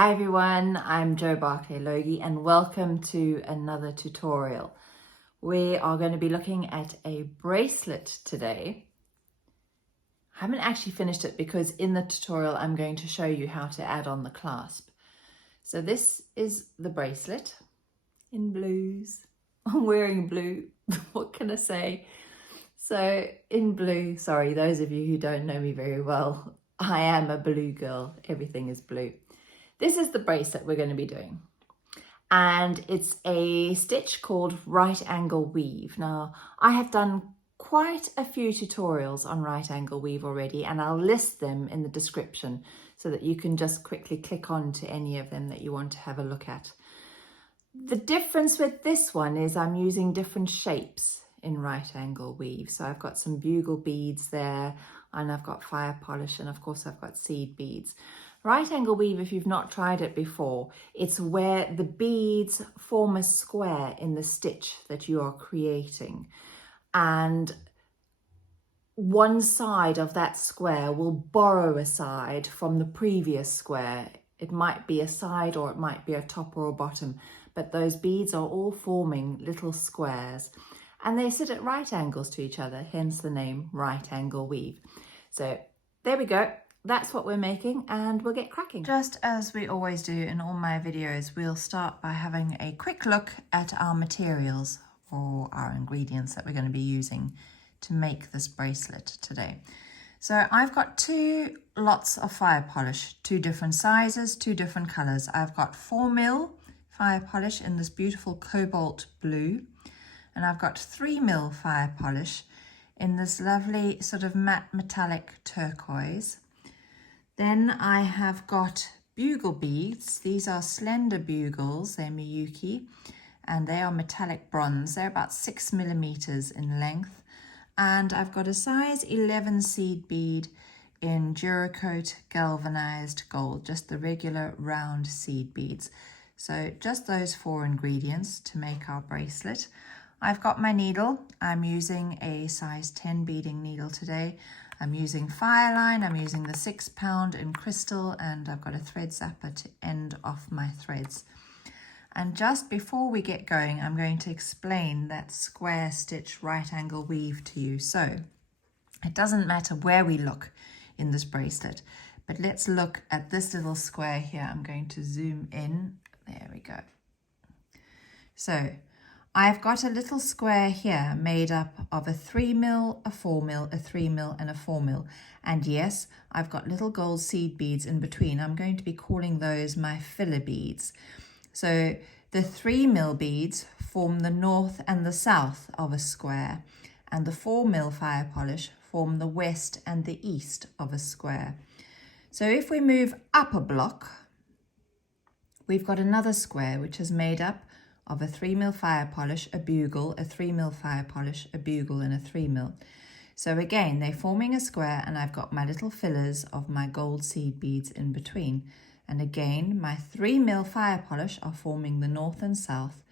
Hi everyone, I'm Barclay Loggie and welcome to another tutorial. We are going to be looking at a bracelet today. I haven't actually finished it because in the tutorial I'm going to show you how to add on the clasp. So this is the bracelet in blues. I'm wearing blue, what can I say? So in blue, sorry, those of you who don't know me very well, I am a blue girl, everything is blue. This is the bracelet we're going to be doing, and it's a stitch called right angle weave. Now, I have done quite a few tutorials on right angle weave already, and I'll list them in the description so that you can just quickly click on to any of them that you want to have a look at. The difference with this one is I'm using different shapes in right angle weave. So I've got some bugle beads there, and I've got fire polish, and of course I've got seed beads. Right angle weave, if you've not tried it before, it's where the beads form a square in the stitch that you are creating. And one side of that square will borrow a side from the previous square. It might be a side or it might be a top or a bottom, but those beads are all forming little squares and they sit at right angles to each other, hence the name right angle weave. So there we go. That's what we're making and we'll get cracking. Just as we always do in all my videos, we'll start by having a quick look at our materials or our ingredients that we're going to be using to make this bracelet today. So I've got two lots of fire polish, two different sizes, two different colors. I've got 4mm fire polish in this beautiful cobalt blue, and I've got 3mm fire polish in this lovely sort of matte metallic turquoise. Then I have got bugle beads. These are Slender bugles, they're Miyuki, and they are metallic bronze. They're about 6mm in length. And I've got a size 11 seed bead in Duracoat Galvanised gold, just the regular round seed beads. So just those four ingredients to make our bracelet. I've got my needle. I'm using a size 10 beading needle today. I'm using Fireline, I'm using the 6 pound in crystal, and I've got a thread zapper to end off my threads. And just before we get going, I'm going to explain that square stitch right angle weave to you. So it doesn't matter where we look in this bracelet, but let's look at this little square here. I'm going to zoom in. There we go. So I've got a little square here made up of a 3mm, a 4mm, a 3mm and a 4mm. And yes, I've got little gold seed beads in between. I'm going to be calling those my filler beads. So the 3mm beads form the north and the south of a square, and the 4mm fire polish form the west and the east of a square. So if we move up a block, we've got another square which is made up of a 3mm fire polish, a bugle, a 3mm fire polish, a bugle and a 3mm. So again, they're forming a square, and I've got my little fillers of my gold seed beads in between. And again, my 3mm fire polish are forming the north and south,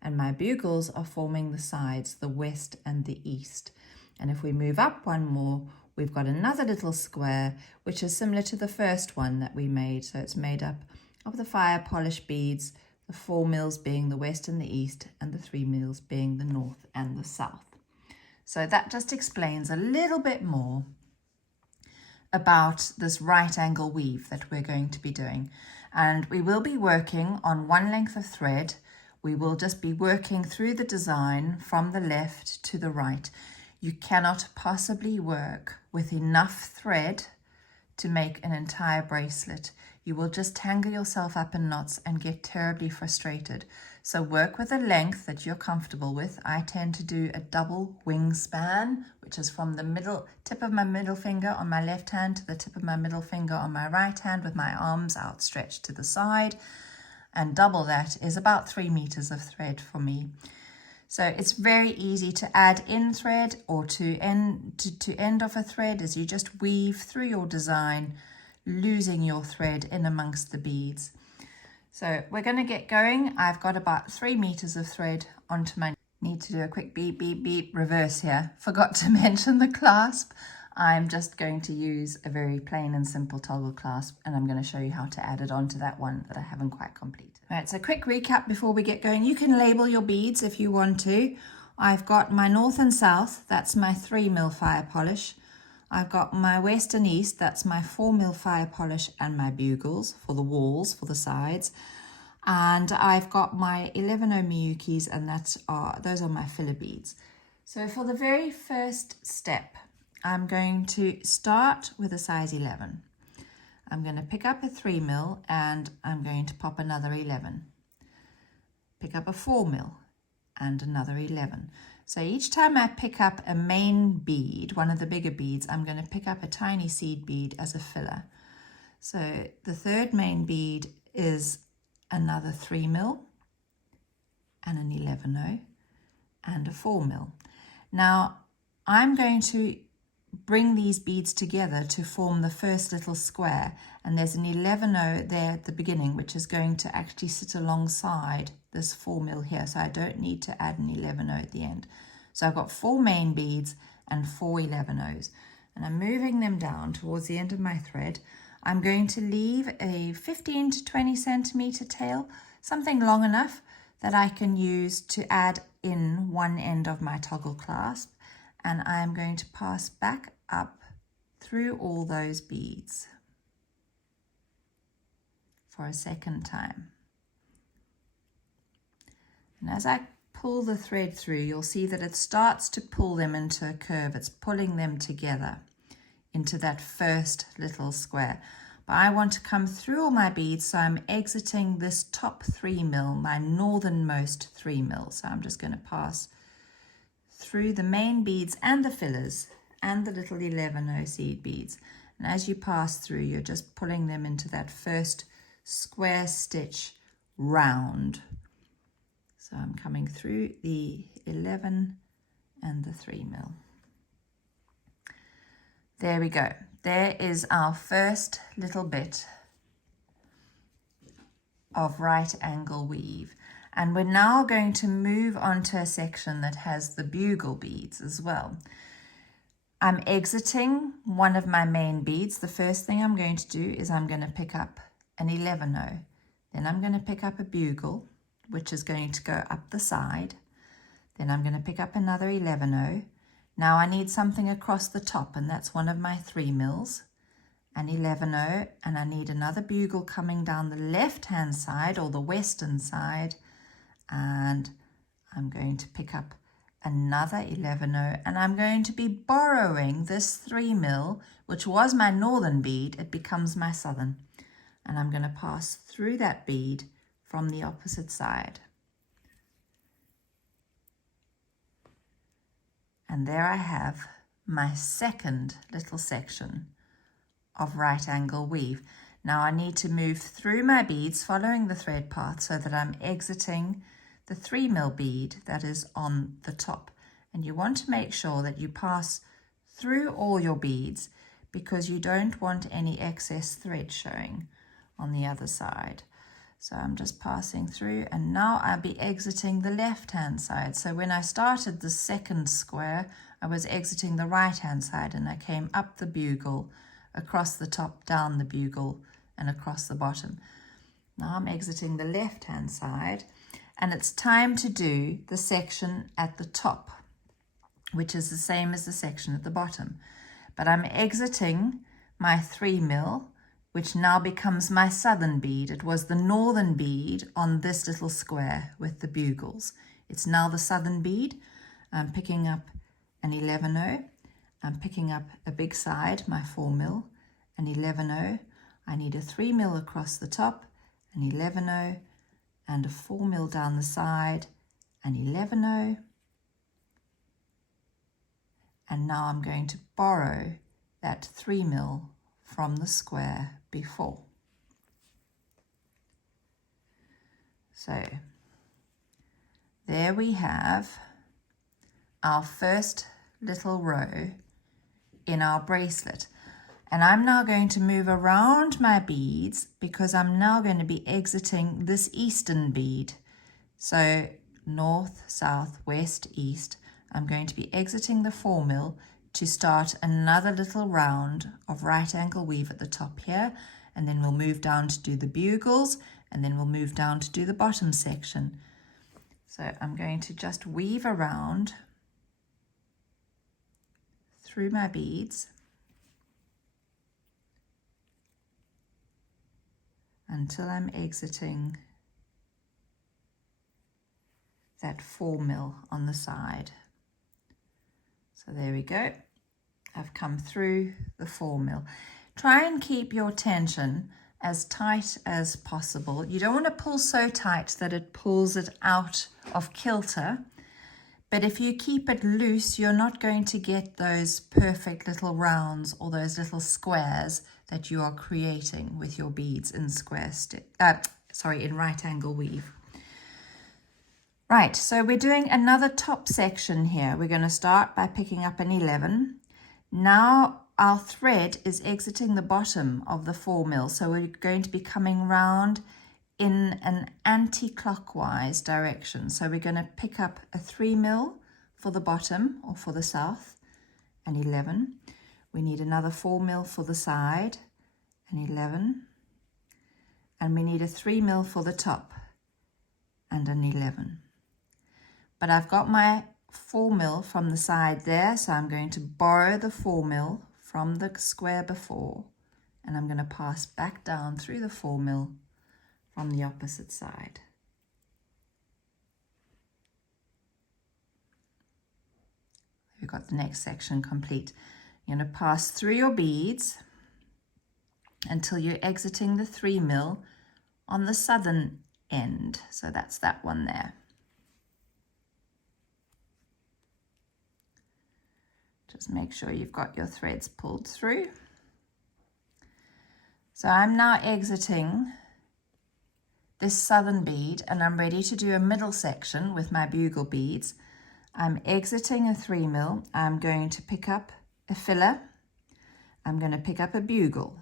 and my bugles are forming the sides, the west and the east. And if we move up one more, we've got another little square, which is similar to the first one that we made. So it's made up of the fire polish beads, the 4mm being the west and the east, and the 3mm being the north and the south. So that just explains a little bit more about this right angle weave that we're going to be doing. And we will be working on one length of thread. We will just be working through the design from the left to the right. You cannot possibly work with enough thread to make an entire bracelet. You will just tangle yourself up in knots and get terribly frustrated. So work with a length that you're comfortable with. I tend to do a double wingspan, which is from the middle tip of my middle finger on my left hand to the tip of my middle finger on my right hand, with my arms outstretched to the side. And double that is about 3 meters of thread for me. So it's very easy to add in thread or to end off a thread as you just weave through your design, losing your thread in amongst the beads. So we're going to get going. I've got about 3 meters of thread onto my, need to do a quick beep, beep, beep reverse here. Forgot to mention the clasp. I'm just going to use a very plain and simple toggle clasp, and I'm going to show you how to add it onto that one that I haven't quite completed. All right, so quick recap before we get going. You can label your beads if you want to. I've got my north and south, that's my 3mm fire polish. I've got my west and east, that's my 4mm fire polish and my bugles for the walls, for the sides. And I've got my 11/0 Miyukis, and those are my filler beads. So for the very first step, I'm going to start with a size 11. I'm going to pick up a 3mm and I'm going to pop another 11. Pick up a 4mm and another 11. So each time I pick up a main bead, one of the bigger beads, I'm going to pick up a tiny seed bead as a filler. So the third main bead is another 3mm and an 11/0 and a 4mm. Now I'm going to bring these beads together to form the first little square, and there's an 11/0 there at the beginning, which is going to actually sit alongside this 4mm here, so I don't need to add an 11/0 at the end. So I've got 4 main beads and 4 11/0s, and I'm moving them down towards the end of my thread. I'm going to leave a 15 to 20 centimeter tail, something long enough that I can use to add in one end of my toggle clasp, and I am going to pass back up through all those beads for a second time. And as I pull the thread through, you'll see that it starts to pull them into a curve. It's pulling them together into that first little square. But I want to come through all my beads, so I'm exiting this top 3mm, my northernmost 3mm. So I'm just going to pass through the main beads and the fillers and the little 11/0 seed beads. And as you pass through, you're just pulling them into that first square stitch round. So I'm coming through the 11 and the 3mm. There we go. There is our first little bit of right angle weave. And we're now going to move on to a section that has the bugle beads as well. I'm exiting one of my main beads. The first thing I'm going to do is I'm going to pick up an 11/0. Then I'm going to pick up a bugle, which is going to go up the side. Then I'm going to pick up another 11/0. Now I need something across the top, and that's one of my 3mm, an 11/0, and I need another bugle coming down the left-hand side or the western side, and I'm going to pick up another 11/0, and I'm going to be borrowing this 3mm, which was my northern bead. It becomes my southern, and I'm going to pass through that bead from the opposite side. And there I have my second little section of right angle weave. Now I need to move through my beads following the thread path so that I'm exiting the 3mm bead that is on the top. And you want to make sure that you pass through all your beads, because you don't want any excess thread showing on the other side. So I'm just passing through, and now I'll be exiting the left-hand side. So when I started the second square, I was exiting the right-hand side, and I came up the bugle, across the top, down the bugle, and across the bottom. Now I'm exiting the left-hand side, and it's time to do the section at the top, which is the same as the section at the bottom. But I'm exiting my 3mm, which now becomes my southern bead. It was the northern bead on this little square with the bugles. It's now the southern bead. I'm picking up an 11/0. I'm picking up a big side, my 4mm, an 11/0. I need a 3mm across the top, an 11/0, and a 4mm down the side, an 11/0. And now I'm going to borrow that 3mm from the square before. So there we have our first little row in our bracelet. And I'm now going to move around my beads, because I'm now going to be exiting this eastern bead. So north, south, west, east. I'm going to be exiting the 4mm to start another little round of right angle weave at the top here, and then we'll move down to do the bugles, and then we'll move down to do the bottom section. So I'm going to just weave around through my beads until I'm exiting that 4 mil on the side. So there we go. I've come through the 4 mil. Try and keep your tension as tight as possible. You don't want to pull so tight that it pulls it out of kilter, but if you keep it loose, you're not going to get those perfect little rounds or those little squares that you are creating with your beads in in right angle weave. Right, so we're doing another top section here. We're going to start by picking up an 11. Now our thread is exiting the bottom of the 4 mil, so we're going to be coming round in an anti-clockwise direction. So we're going to pick up a 3 mil for the bottom or for the south, an 11. We need another 4 mil for the side, an 11. And we need a 3 mil for the top and an 11. But I've got my 4 mil from the side there, so I'm going to borrow the 4 mil from the square before, and I'm going to pass back down through the 4 mil from the opposite side. We've got the next section complete. You're going to pass through your beads until you're exiting the 3 mil on the southern end. So that's that one there. Just make sure you've got your threads pulled through. So I'm now exiting this southern bead, and I'm ready to do a middle section with my bugle beads. I'm exiting a 3 mil. I'm going to pick up a filler. I'm going to pick up a bugle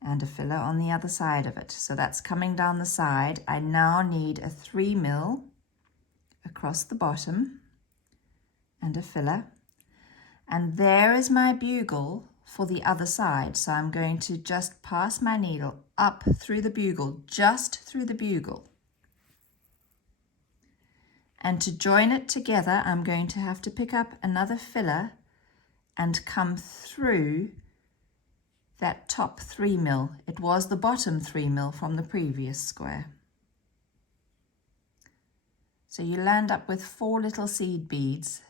and a filler on the other side of it. So that's coming down the side. I now need a 3 mil across the bottom and a filler. And there is my bugle for the other side. So I'm going to just pass my needle up through the bugle, just through the bugle. And to join it together, I'm going to have to pick up another filler and come through that top 3 mil. It was the bottom 3 mil from the previous square. So you land up with 4 little seed beads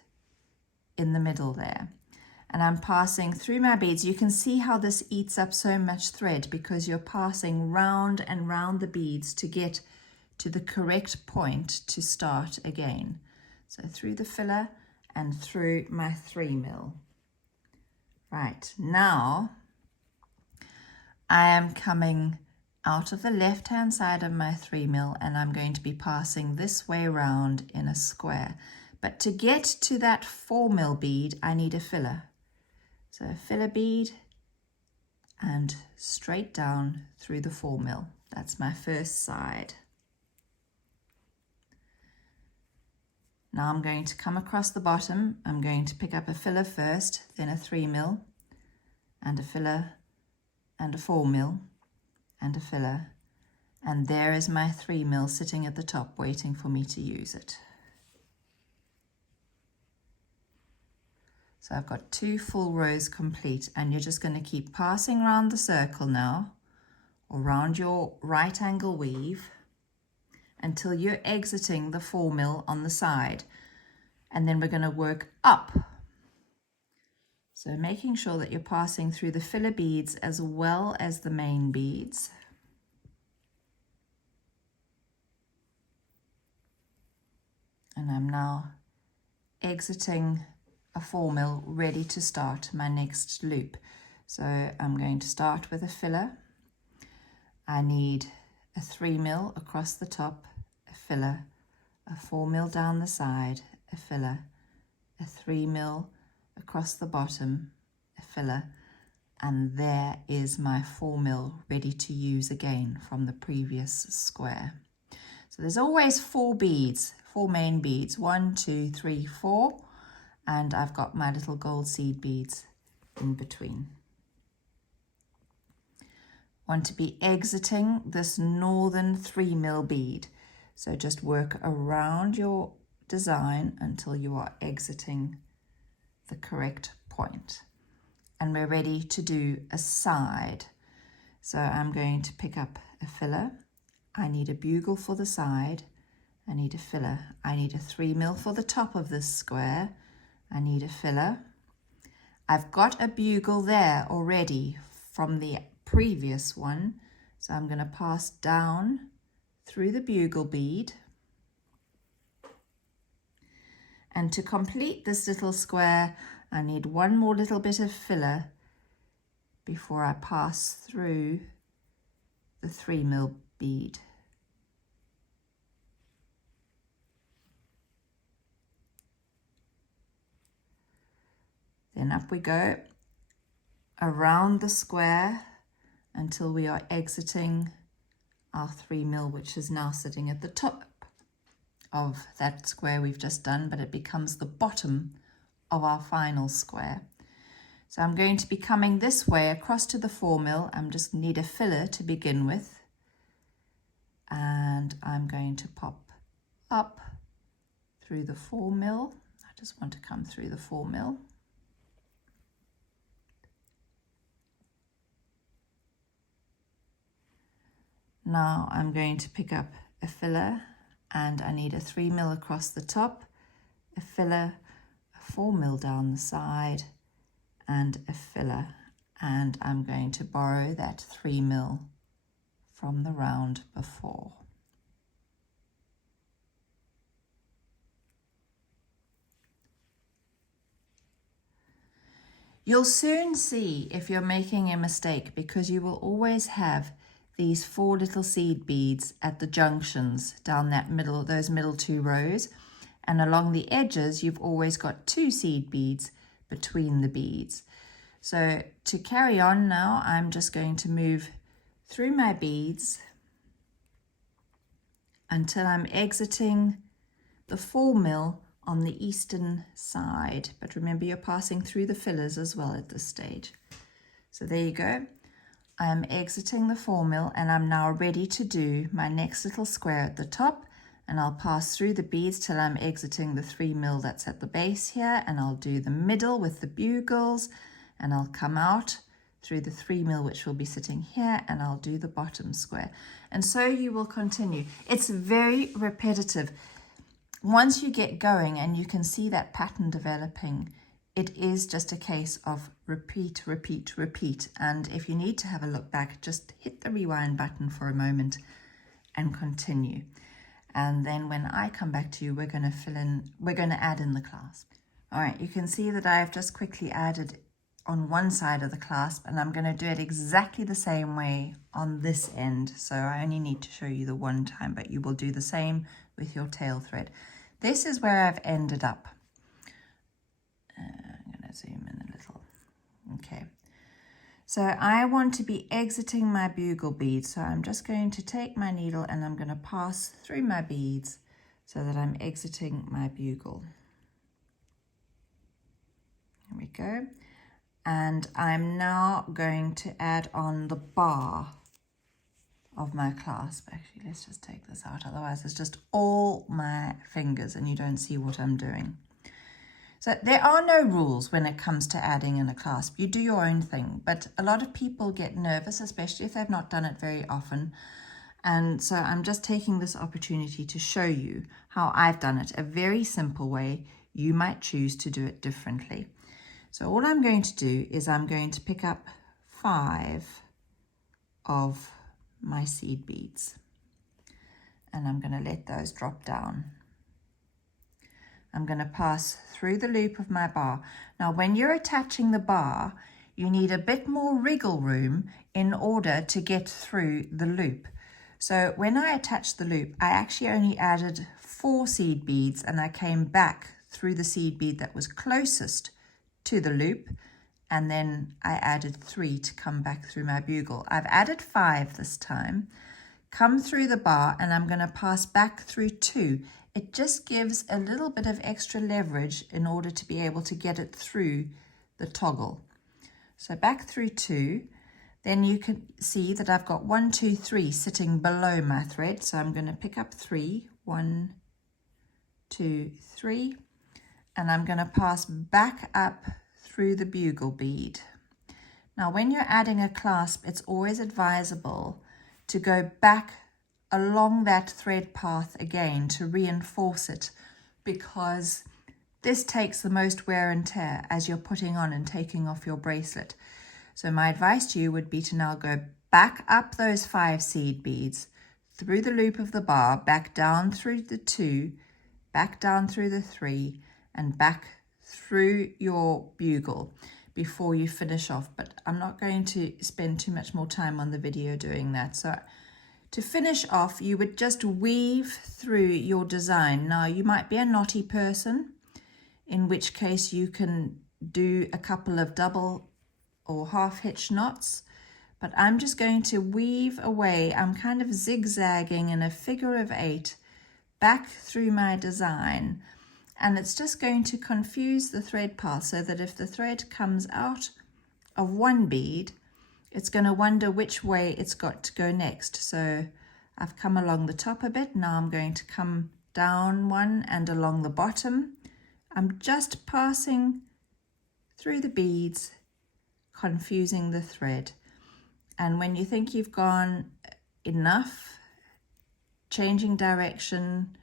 in the middle there. And I'm passing through my beads. You can see how this eats up so much thread because you're passing round and round the beads to get to the correct point to start again. So through the filler and through my 3 mil. Right, now I am coming out of the left hand side of my 3 mil, and I'm going to be passing this way round in a square. But to get to that 4 mil bead, I need a filler. So a filler bead and straight down through the 4 mil. That's my first side. Now I'm going to come across the bottom. I'm going to pick up a filler first, then a 3 mil and a filler and a 4 mil and a filler. And there is my 3 mil sitting at the top waiting for me to use it. So I've got 2 full rows complete, and you're just going to keep passing around the circle now, or around your right angle weave, until you're exiting the 4 mil on the side. And then we're going to work up. So making sure that you're passing through the filler beads as well as the main beads. And I'm now exiting a 4 mil, ready to start my next loop. So I'm going to start with a filler. I need a 3 mil across the top, a filler, a 4 mil down the side, a filler, a 3 mil across the bottom, a filler, and there is my 4 mil ready to use again from the previous square. So there's always 4 beads, 4 main beads, 1, 2, 3, 4. and I've got my little gold seed beads in between. Want to be exiting this northern 3mm bead. So just work around your design until you are exiting the correct point. And we're ready to do a side. So I'm going to pick up a filler. I need a bugle for the side. I need a filler. I need a 3mm for the top of this square. I need a filler. I've got a bugle there already from the previous one. So I'm going to pass down through the bugle bead. And to complete this little square, I need one more little bit of filler before I pass through the 3mm bead. Then up we go around the square until we are exiting our 3mm, which is now sitting at the top of that square we've just done, but it becomes the bottom of our final square. So I'm going to be coming this way across to the 4mm. I'm just need a filler to begin with, and I'm going to pop up through the 4mm. I just want to come through the 4mm. Now I'm going to pick up a filler, and I need a 3mm across the top, a filler, a 4mm down the side, and a filler. And I'm going to borrow that 3mm from the round before. You'll soon see if you're making a mistake, because you will always have these 4 little seed beads at the junctions down that middle, those middle 2 rows, and along the edges you've always got 2 seed beads between the beads. So to carry on now, I'm just going to move through my beads until I'm exiting the 4mm on the eastern side, but remember you're passing through the fillers as well at this stage. So there you go. I'm exiting the 4mm, and I'm now ready to do my next little square at the top, and I'll pass through the beads till I'm exiting the 3mm that's at the base here, and I'll do the middle with the bugles, and I'll come out through the 3mm which will be sitting here, and I'll do the bottom square. And so you will continue. It's very repetitive. Once you get going and you can see that pattern developing, it is just a case of repeat, repeat, repeat. And if you need to have a look back, just hit the rewind button for a moment and continue. And then when I come back to you, we're going to add in the clasp. All right, you can see that I have just quickly added on one side of the clasp, and I'm going to do it exactly the same way on this end. So I only need to show you the one time, but you will do the same with your tail thread. This is where I've ended up. I'm going to zoom in a little. Okay. So I want to be exiting my bugle bead. So I'm just going to take my needle and I'm going to pass through my beads so that I'm exiting my bugle. There we go. And I'm now going to add on the bar of my clasp. Actually, let's just take this out. Otherwise, it's just all my fingers and you don't see what I'm doing. So there are no rules when it comes to adding in a clasp. You do your own thing, but a lot of people get nervous, especially if they've not done it very often. And so I'm just taking this opportunity to show you how I've done it, a very simple way. You might choose to do it differently. So all I'm going to do is I'm going to pick up 5 of my seed beads, and I'm going to let those drop down. I'm going to pass through the loop of my bar. Now, when you're attaching the bar, you need a bit more wriggle room in order to get through the loop. So when I attached the loop, I actually only added 4 seed beads, and I came back through the seed bead that was closest to the loop, and then I added 3 to come back through my bugle. I've added 5 this time, come through the bar, and I'm going to pass back through 2, It just gives a little bit of extra leverage in order to be able to get it through the toggle. So back through 2, then you can see that I've got 1, 2, 3 sitting below my thread. So I'm going to pick up 3, 1, 2, 3, and I'm going to pass back up through the bugle bead. Now when you're adding a clasp, it's always advisable to go back along that thread path again to reinforce it, because this takes the most wear and tear as you're putting on and taking off your bracelet. So my advice to you would be to now go back up those 5 seed beads, through the loop of the bar, back down through the 2, back down through the 3, and back through your bugle before you finish off. But I'm not going to spend too much more time on the video doing that. So to finish off, you would just weave through your design. Now you might be a knotty person, in which case you can do a couple of double or half hitch knots, but I'm just going to weave away. I'm kind of zigzagging in a figure of 8 back through my design, and it's just going to confuse the thread path so that if the thread comes out of one bead, it's going to wonder which way it's got to go next. So I've come along the top a bit. Now I'm going to come down one and along the bottom. I'm just passing through the beads, confusing the thread. And when you think you've gone enough, changing direction,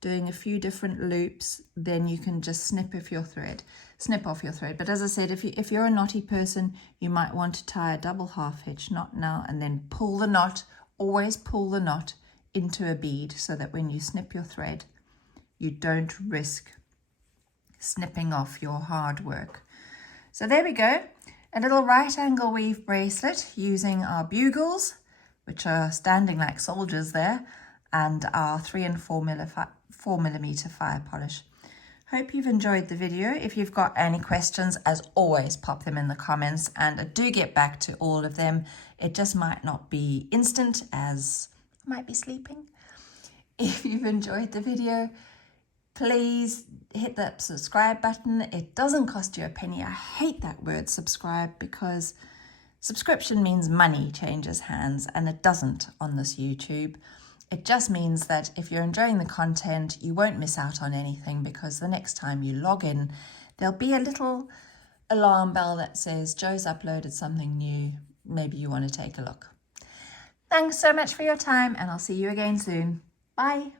doing a few different loops, then you can just snip off your thread. But as I said, if you're a knotty person, you might want to tie a double half hitch knot now and then pull the knot, always pull the knot into a bead so that when you snip your thread, you don't risk snipping off your hard work. So there we go, a little right angle weave bracelet using our bugles, which are standing like soldiers there, and our 3 and 4 millimeter fire polish. Hope you've enjoyed the video. If you've got any questions, as always, pop them in the comments, and I do get back to all of them. It just might not be instant, as I might be sleeping. If you've enjoyed the video, please hit that subscribe button. It doesn't cost you a penny. I hate that word subscribe, because subscription means money changes hands, and it doesn't on this YouTube. It just means that if you're enjoying the content, you won't miss out on anything, because the next time you log in, there'll be a little alarm bell that says Joe's uploaded something new. Maybe you want to take a look. Thanks so much for your time, and I'll see you again soon. Bye.